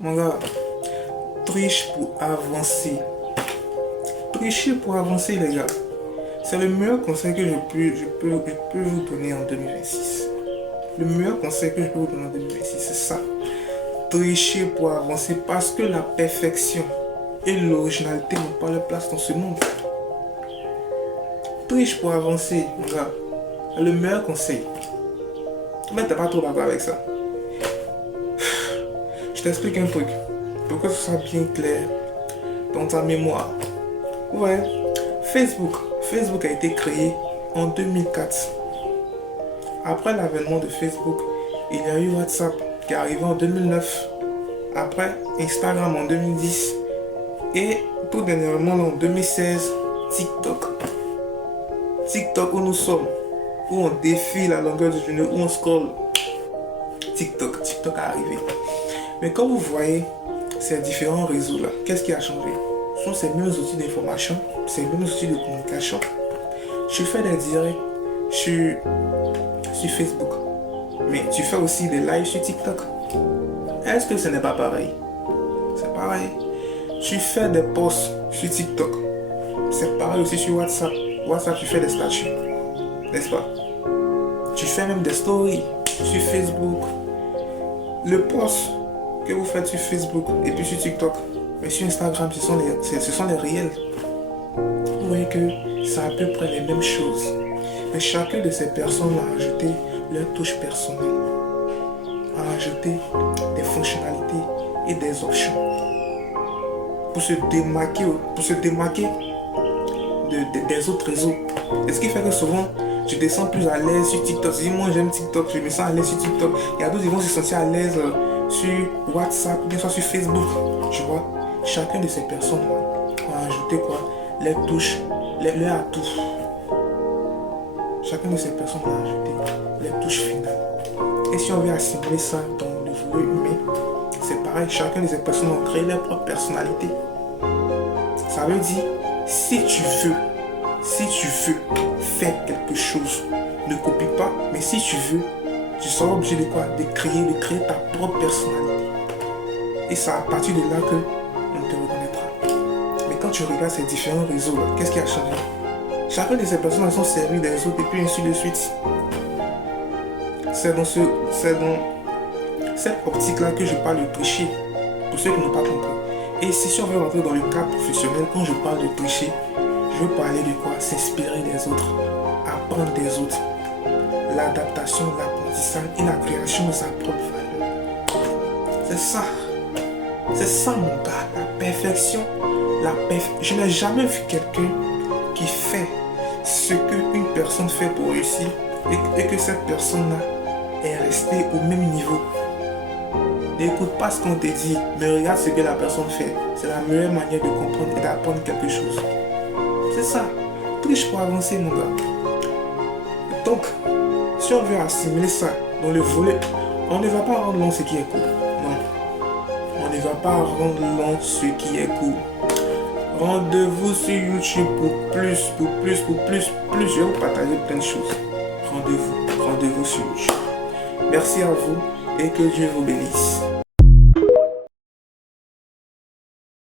Mon gars, triche pour avancer. Tricher pour avancer, les gars. C'est le meilleur conseil que je peux vous donner en 2026. Le meilleur conseil que je peux vous donner en 2026, c'est ça. Tricher pour avancer parce que la perfection et l'originalité n'ont pas leur place dans ce monde. Triche pour avancer, mon gars. Le meilleur conseil. Mais t'es pas trop d'accord avec ça. Je t'explique un truc. Pour que ce soit bien clair dans ta mémoire. Ouais, Facebook a été créé en 2004. Après l'avènement de Facebook, il y a eu WhatsApp qui est arrivé en 2009. Après, Instagram en 2010. Et tout dernièrement en 2016, TikTok. TikTok où nous sommes. Où on défile à longueur de journée, où on scrolle. TikTok est arrivé. Mais comme vous voyez, ces différents réseaux-là, qu'est-ce qui a changé? Ce sont ces mêmes outils d'information, ces mêmes outils de communication. Je fais des directs sur Facebook, mais tu fais aussi des lives sur TikTok. Est-ce que ce n'est pas pareil? C'est pareil. Tu fais des posts sur TikTok. C'est pareil aussi sur WhatsApp. WhatsApp, tu fais des statuts. N'est-ce pas? Tu fais même des stories sur Facebook. Le post que vous faites sur Facebook et puis sur TikTok, mais sur Instagram, ce sont les réels. Vous voyez que c'est à peu près les mêmes choses. Mais chacune de ces personnes a ajouté leur touche personnelle, a ajouté des fonctionnalités et des options pour se démarquer des autres réseaux. Et ce qui fait que souvent, je descends plus à l'aise sur TikTok. Si moi j'aime TikTok, je me sens à l'aise sur TikTok. Il y a d'autres qui vont se sentir à l'aise sur WhatsApp, bien sûr sur Facebook. Tu vois, chacune de ces personnes a ajouté quoi? Les touches, les atouts. Chacune de ces personnes a ajouté les touches finales. Et si on veut assimiler ça dans le volet humain, c'est pareil. Chacune de ces personnes ont créé leur propre personnalité. Ça veut dire, si tu veux faire quelque chose, ne copie pas, mais si tu veux, tu seras obligé de quoi? De créer ta propre personnalité. Et c'est à partir de là que on te reconnaîtra. Mais quand tu regardes ces différents réseaux, qu'est-ce qui a changé? Chacune de ces personnes elles sont servies des autres et puis ainsi de suite. C'est dans cette optique-là que je parle de tricher, pour ceux qui n'ont pas compris. Et si on veut rentrer dans le cadre professionnel, quand je parle de tricher, je veux parler de quoi? S'inspirer des autres, apprendre des autres, l'adaptation, l'apprentissage et la création de sa propre valeur. C'est ça mon gars, la perfection. Je n'ai jamais vu quelqu'un qui fait ce qu'une personne fait pour réussir et que cette personne-là est restée au même niveau. N'écoute pas ce qu'on te dit, mais regarde ce que la personne fait. C'est la meilleure manière de comprendre et d'apprendre quelque chose. C'est ça. Triche pour avancer, mon gars. Donc, si on veut assimiler ça dans le volet, on ne va pas rendre long ce qui est court. Non. On ne va pas rendre long ce qui est court. Rendez-vous sur YouTube pour plus. Je vais vous partager plein de choses. Rendez-vous sur YouTube. Merci à vous et que Dieu vous bénisse.